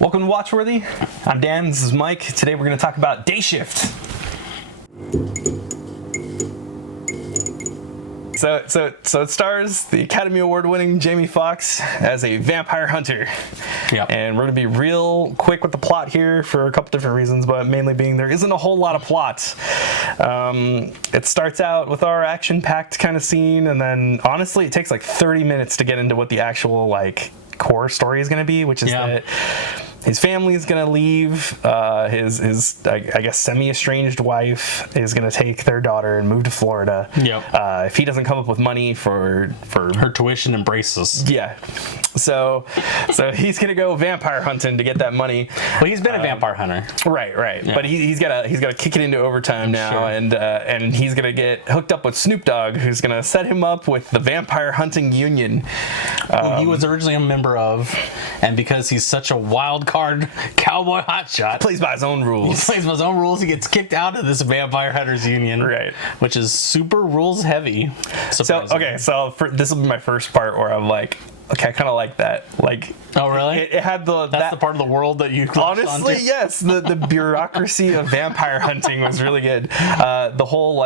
Welcome to Watchworthy. I'm Dan, this is Mike. Today we're going to talk about Day Shift. So it stars the Academy Award winning Jamie Foxx as a vampire hunter. Yep. And we're going to be real quick with the plot here for a couple different reasons, but mainly being there isn't a whole lot of plot. It starts out with our action-packed kind of scene, and then honestly it takes like 30 minutes to get into what the actual core story is going to be, which is that his family is going to leave. His I guess semi-estranged wife is going to take their daughter and move to Florida. Yep. If he doesn't come up with money for her tuition and braces. Yeah. So he's going to go vampire hunting to get that money. Well, he's been a vampire hunter. Right. Yeah. But he's got to kick it into overtime now, Sure. and he's going to get hooked up with Snoop Dogg, who's going to set him up with the Vampire Hunting Union. Who he was originally a member of, and because he's such a wild card cowboy hotshot, Plays by his own rules. He gets kicked out of this Vampire Hunters Union, Right. which is super rules heavy. So this will be my first part where I'm like, okay, I kind of like that. Oh, really? It had That's the part of the world that you honestly, onto? yes. The bureaucracy of vampire hunting was really good. The whole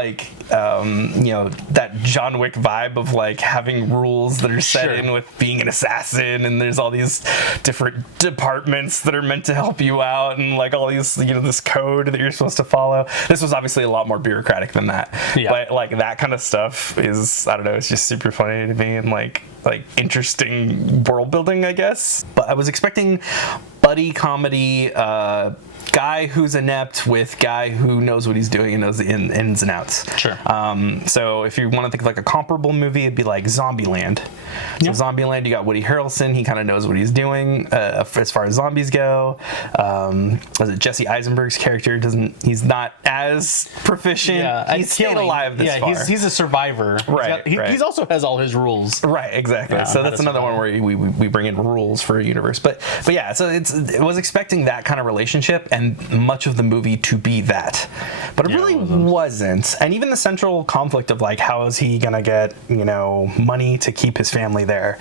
that John Wick vibe of having rules that are set Sure. in with being an assassin, and there's all these different departments that are meant to help you out, and all these this code that you're supposed to follow. This was obviously a lot more bureaucratic than that. Yeah. But that kind of stuff is, I don't know, it's just super funny to me, and interesting world building, I guess. But I was expecting buddy comedy, guy who's inept with guy who knows what he's doing and knows the ins and outs. Sure. So if you want to think of a comparable movie, it'd be like Zombieland. So Zombieland, you got Woody Harrelson. He kind of knows what he's doing as far as zombies go. Was it Jesse Eisenberg's character? He's not as proficient. Yeah, he's stayed alive this far. He's a survivor. Right, right. He's also has all his rules. Right, exactly. Yeah, so that's another one where we bring in rules for a universe. But yeah, so it was expecting that kind of relationship and much of the movie to be that. But it really wasn't. And even the central conflict of how is he gonna get, money to keep his family there,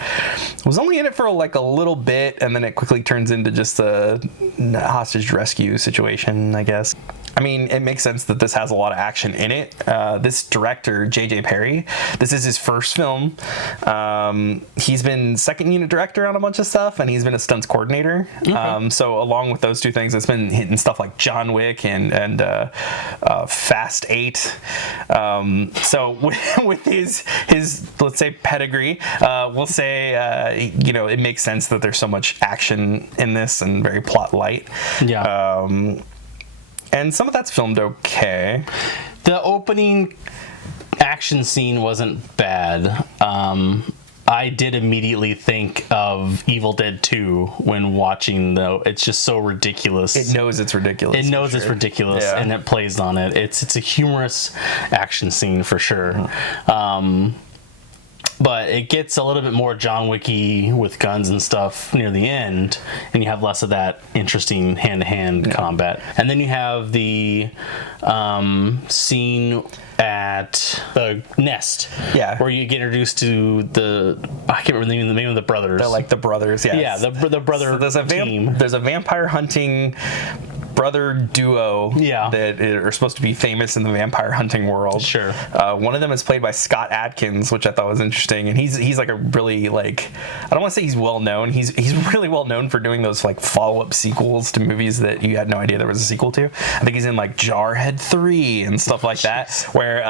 was only in it for a little bit, and then it quickly turns into just a hostage rescue situation, I guess. I mean, it makes sense that this has a lot of action in it. This director, J.J. Perry, this is his first film. He's been second unit director on a bunch of stuff, and he's been a stunts coordinator. Okay. So along with those two things, it's been hitting stuff like John Wick and Fast 8. So with his let's say pedigree, we'll say it makes sense that there's so much action in this and very plot light. Yeah. And some of that's filmed okay. The opening action scene wasn't bad. I did immediately think of Evil Dead 2 when watching, though. It's just so ridiculous. It knows it's ridiculous. It's ridiculous, and it plays on it. It's a humorous action scene for sure. But it gets a little bit more John Wicky with guns and stuff near the end, and you have less of that interesting hand-to-hand combat. And then you have the scene at the nest, where you get introduced to I can't remember the name of the brothers. They're the brothers, yeah, the brother team. There's a vampire hunting brother duo that are supposed to be famous in the vampire hunting world. Sure. One of them is played by Scott Adkins, which I thought was interesting, and he's a really I don't want to say he's well known. He's really well known for doing those follow-up sequels to movies that you had no idea there was a sequel to. I think he's in Jarhead 3 and stuff like that, where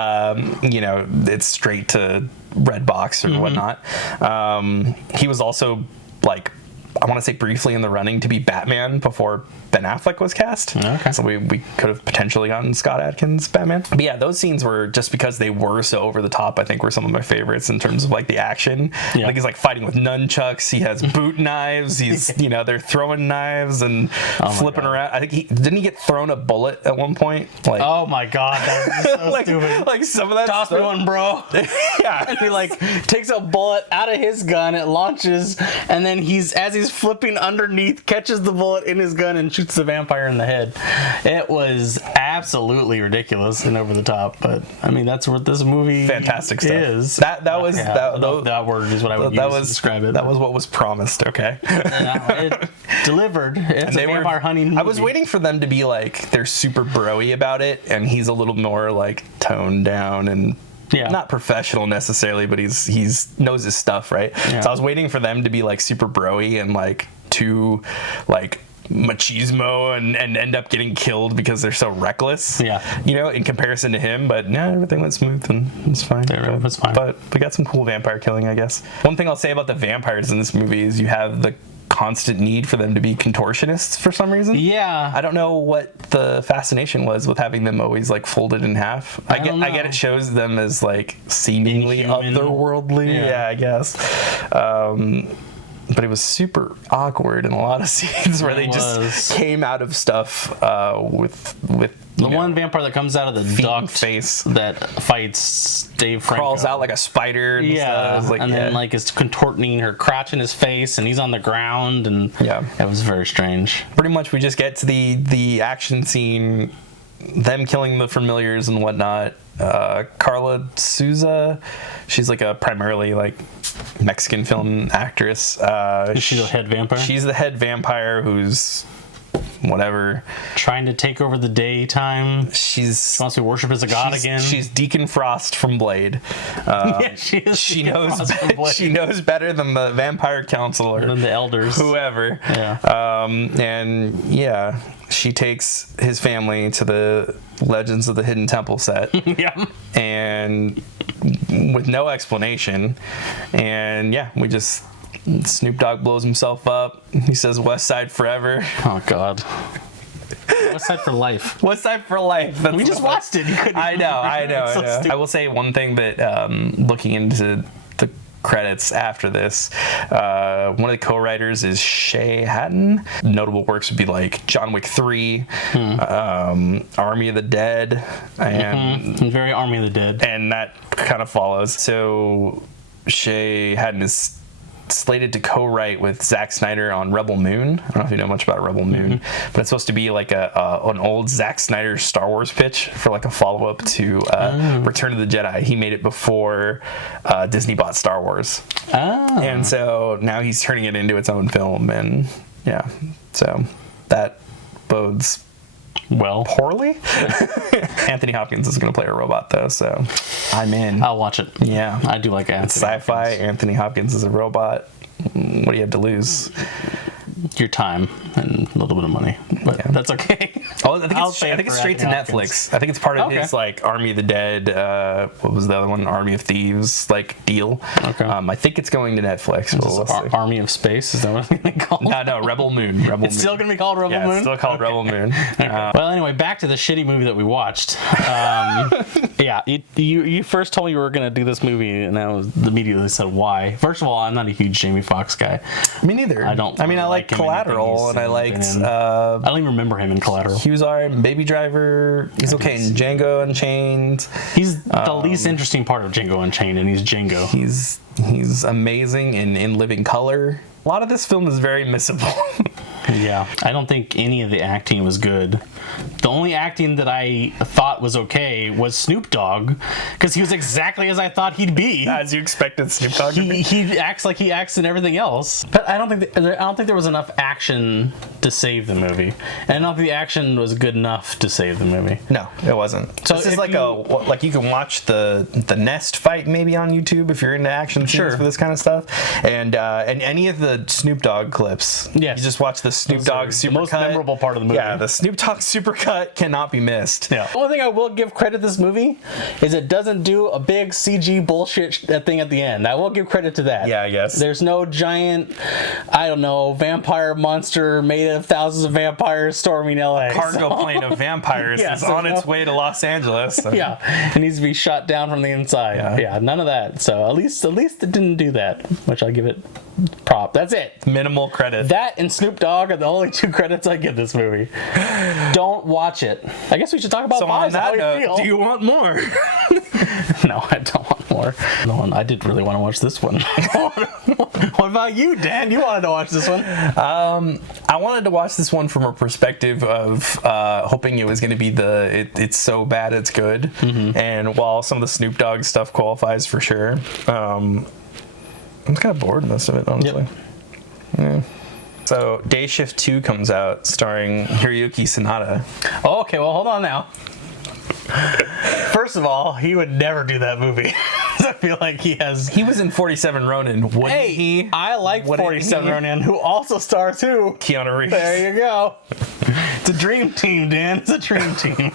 it's straight to Redbox or whatnot. He was also I want to say briefly in the running to be Batman before Ben Affleck was cast. Okay. So we could have potentially gotten Scott Adkins Batman. But yeah, those scenes were, just because they were so over the top, I think were some of my favorites in terms of the action. Yeah. He's fighting with nunchucks. He has boot knives. He's they're throwing knives and flipping around. I think didn't he get thrown a bullet at one point? Oh my god, that was so stupid. Some of that Toss me one, bro. Yeah. And he takes a bullet out of his gun, it launches, and then as he's he's flipping underneath, catches the bullet in his gun, and shoots the vampire in the head. It was absolutely ridiculous and over the top, but I mean that's what this movie fantastic stuff is. That was that word is what I would use to describe it. That was what was promised. Okay, it delivered. It's a vampire hunting movie. I was waiting for them to be like they're super broy about it, and he's a little more like toned down and not professional necessarily, but he's knows his stuff, right? Yeah. So I was waiting for them to be like super broy and like too like machismo and end up getting killed because they're so reckless. Yeah, you know, in comparison to him. But no, everything went smooth and it's fine. It's fine. But we got some cool vampire killing, I guess. One thing I'll say about the vampires in this movie is you have the constant need for them to be contortionists for some reason. Yeah. I don't know what the fascination was with having them always like folded in half. I get it shows them as like seemingly inhuman. Otherworldly. Yeah, I guess. But it was super awkward in a lot of scenes where they just came out of stuff with the one vampire that comes out of the duct face that fights Dave Franco. Crawls out like a spider. And stuff. Like, and then like is contorting her crotch in his face, and he's on the ground, and it was very strange. Pretty much, we just get to the action scene, them killing the familiars and whatnot. Carla Souza, she's like a primarily like Mexican film actress. Is she the head vampire? She's the head vampire who's whatever, trying to take over the daytime. She wants to worship as a god again. She's Deacon Frost from Blade. She is. She knows better than the vampire counselor, than the elders, whoever. And she takes his family to the Legends of the Hidden Temple set. And with no explanation. And we just Snoop Dogg blows himself up. He says West Side forever. Oh God. West Side for life. West Side for life. We just watched it. I know. I will say one thing that looking into the credits after this, one of the co-writers is Shay Hatton. Notable works would be like John Wick 3, Army of the Dead, and very Army of the Dead, and that kind of follows. So Shay Hatton is slated to co-write with Zack Snyder on Rebel Moon. I don't know if you know much about Rebel Moon, but it's supposed to be like an old Zack Snyder Star Wars pitch for like a follow-up to Return of the Jedi. He made it before Disney bought Star Wars. And so now he's turning it into its own film, and so that bodes poorly. Anthony Hopkins is going to play a robot though, so I'm in. I'll watch it. Yeah, I do like Anthony. It's sci-fi. Hopkins. Anthony Hopkins is a robot. What do you have to lose? Your time and a little bit of money, but that's okay. Oh, I think it's straight to Netflix. I think it's part of his like Army of the Dead. What was the other one? Army of Thieves like deal. Okay. I think it's going to Netflix. Army of Space? Is that what it's going to be called? No, Rebel Moon. It's still going to be called Rebel Moon? It's still called Rebel Moon. Well, anyway, back to the shitty movie that we watched. You first told me you were going to do this movie, and I immediately said why. First of all, I'm not a huge Jamie Foxx guy. Me neither. I don't. I mean, I like Collateral, and I liked. I don't even remember him in Collateral. He was alright in Baby Driver. He's okay in Django Unchained. He's the least interesting part of Django Unchained, and he's Django. He's amazing in Living Color. A lot of this film is very missable. Yeah, I don't think any of the acting was good. The only acting that I thought was okay was Snoop Dogg, because he was exactly as I thought he'd be. As you expected Snoop Dogg to be. He acts like he acts in everything else. But I don't think there was enough action to save the movie, and I don't think the action was good enough to save the movie. No, it wasn't. So this is like you can watch the Nest fight maybe on YouTube if you're into action scenes for this kind of stuff, and any of the Snoop Dogg clips. Yes. You just watch the Snoop Dogg supercut. The most memorable part of the movie. Yeah, the Snoop Dogg supercut cannot be missed. Yeah. The only thing I will give credit to this movie is it doesn't do a big CG bullshit thing at the end. I will give credit to that. Yeah, I guess. There's no giant, I don't know, vampire monster made of thousands of vampires storming LA. A cargo plane of vampires is on its way to Los Angeles. So. Yeah, it needs to be shot down from the inside. Yeah, none of that. So at least it didn't do that, which I'll give it prop. That's it. Minimal credit. That and Snoop Dogg are the only two credits I give this movie. Don't watch it. I guess we should talk about vibes. On that note, do you want more? No, I don't want more. I did really want to watch this one. What about you, Dan? You wanted to watch this one? I wanted to watch this one from a perspective of hoping it was going to be it's so bad it's good. And while some of the Snoop Dogg stuff qualifies for sure, I'm kind of bored most of it, honestly. Yep. Yeah. So Day Shift 2 comes out starring Hiroyuki Sanada. Oh, okay, well, hold on now. First of all, he would never do that movie. I feel like he was in 47 Ronin, wouldn't he? I like 47 Ronin, who also stars who? Keanu Reeves. There you go. It's a dream team, Dan. It's a dream team.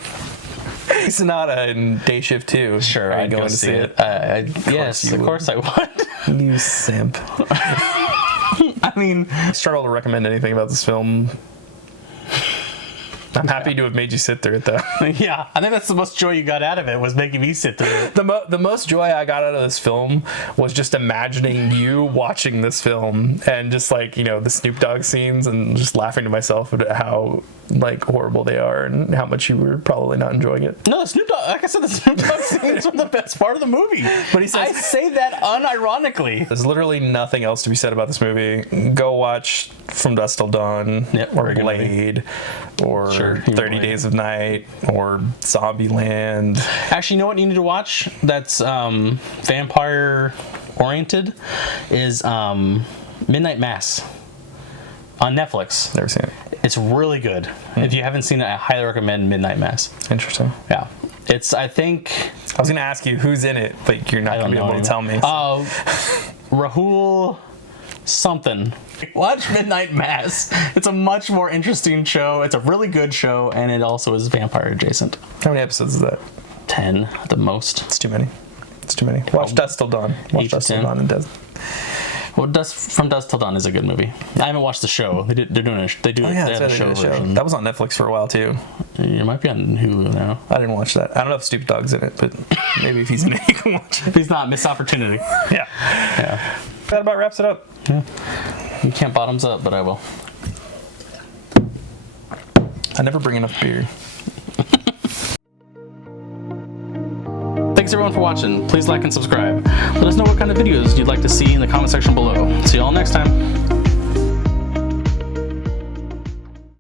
Sonata in Day Shift 2. Sure, I'd go see it. Yes, of course I would. You simp. I mean, I struggle to recommend anything about this film. I'm happy to have made you sit through it, though. Yeah, I think that's the most joy you got out of it, was making me sit through it. The most joy I got out of this film was just imagining you watching this film and just like, the Snoop Dogg scenes and just laughing to myself at how like horrible they are and how much you were probably not enjoying it. No, Snoop Dogg, like I said, the Snoop Dogg scenes were the best part of the movie. But he says, I say that unironically. There's literally nothing else to be said about this movie. Go watch From Dusk Till Dawn, or Blade, or 30 Days of Night, or Zombieland. Actually, you know what you need to watch that's vampire oriented is Midnight Mass on Netflix. Never seen it. It's really good. If you haven't seen it, I highly recommend Midnight Mass. Interesting. Yeah. I think... I was going to ask you who's in it, but you're not going to be able to tell me. Oh, Rahul something. Watch Midnight Mass. It's a much more interesting show. It's a really good show, and it also is vampire adjacent. How many episodes is that? 10 at the most. It's too many. Watch Dusk Till Dawn. Watch Dusk Till Dawn and Well, From Dusk Till Dawn is a good movie. I haven't watched the show. They do a show version. That was on Netflix for a while too. It might be on Hulu now. I didn't watch that. I don't know if Snoop Dogg's in it, but maybe if he's in it, you can watch it. If he's not, missed opportunity. Yeah. That about wraps it up. Yeah. You can't bottoms up, but I will. I never bring enough beer. Thanks everyone for watching. Please like and subscribe. Let us know what kind of videos you'd like to see in the comment section below. See you all next time.